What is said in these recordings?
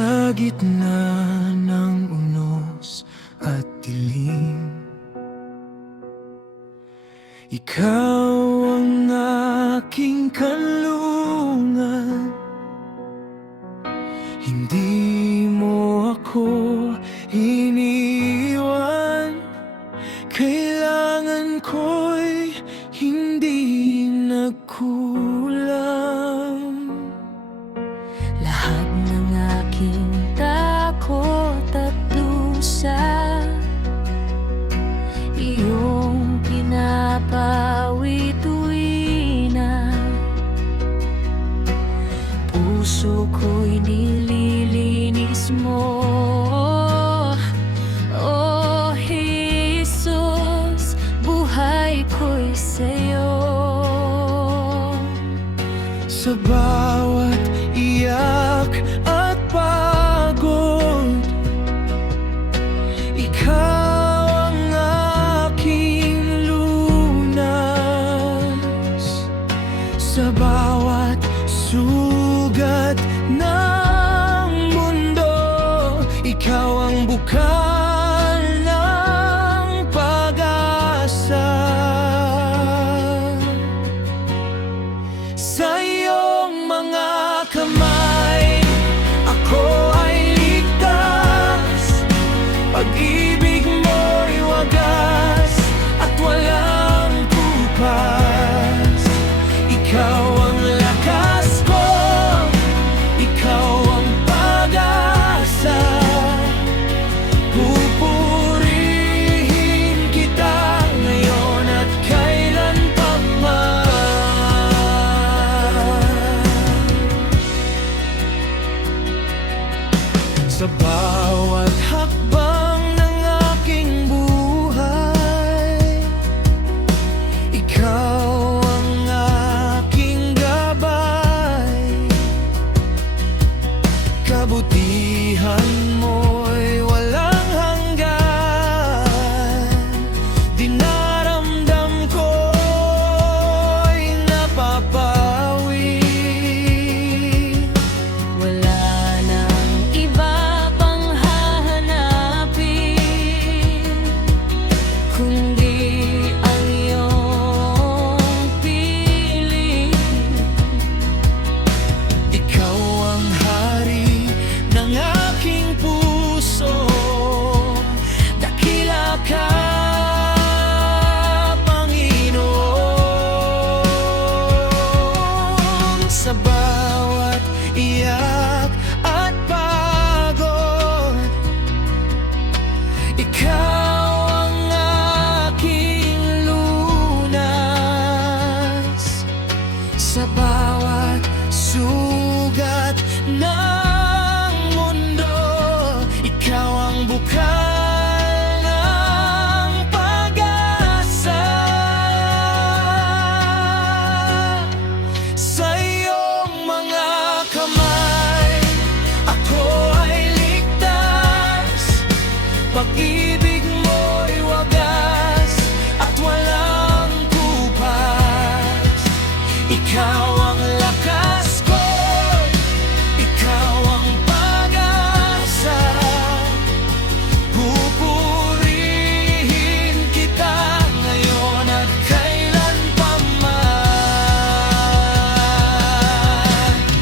Sa gitna ng unos at dilim, ikaw ang aking kanlungan. Hindi mo ako iniwan, kailangan ko'y hindi nagkulang. Lahat ng aking takot at dusa, iyong pinapawi tuwi na. Puso ko'y nililinis mo, oh Jesus, buhay ko'y sa'yo. Sa bawat iyak at pagod, ikaw ang aking lunas. Sa bawat sugat ng mundo, ikaw ang bukal ng pag-asa. Sa iyong mga kamay, ako ay ligtas. Pag-ibig mo'y wagas at walang kupas. Ikaw ang lakas ko, ikaw ang pag-asa. Pupurihin kita ngayon at kailan pa man. Sa bawat hakbang ng aking buhay, ikaw ang aking gabay. Kabutihan mo'y walang hanggan, dinaramdam ko'y napapawi. Wala nang iba pang hahanapin, kundi ang iyong piling. Ikaw ang hari ng aking puso, dakila ka, Panginoon. Sa bawat iyak at pagod, ikaw ang aking lunas. Sa bawat sugat ng mundo, ikaw ang bukal ng pag-asa. Sa iyong mga kamay, ako ay ligtas. Pag-ibig mo'y wagas at walang kupas. Ikaw ang lakas ko, ikaw ang pag-asa. Pupurihin kita ngayon at kailan pa man.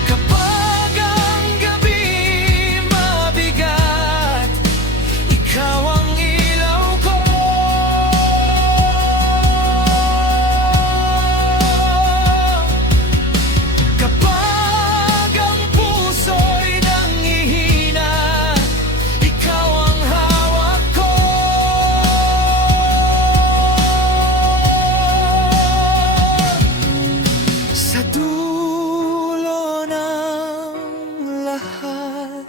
Kapag ang gabi mabigat, ikaw ang ilaw ko. Kapag ang puso'y nanghihina, ikaw ang hawak ko. Sa dulo ng lahat,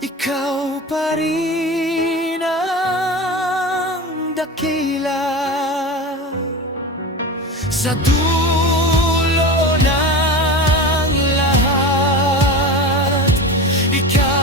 ikaw pa rin ang dakila. Sa dulo ng lahat, ikaw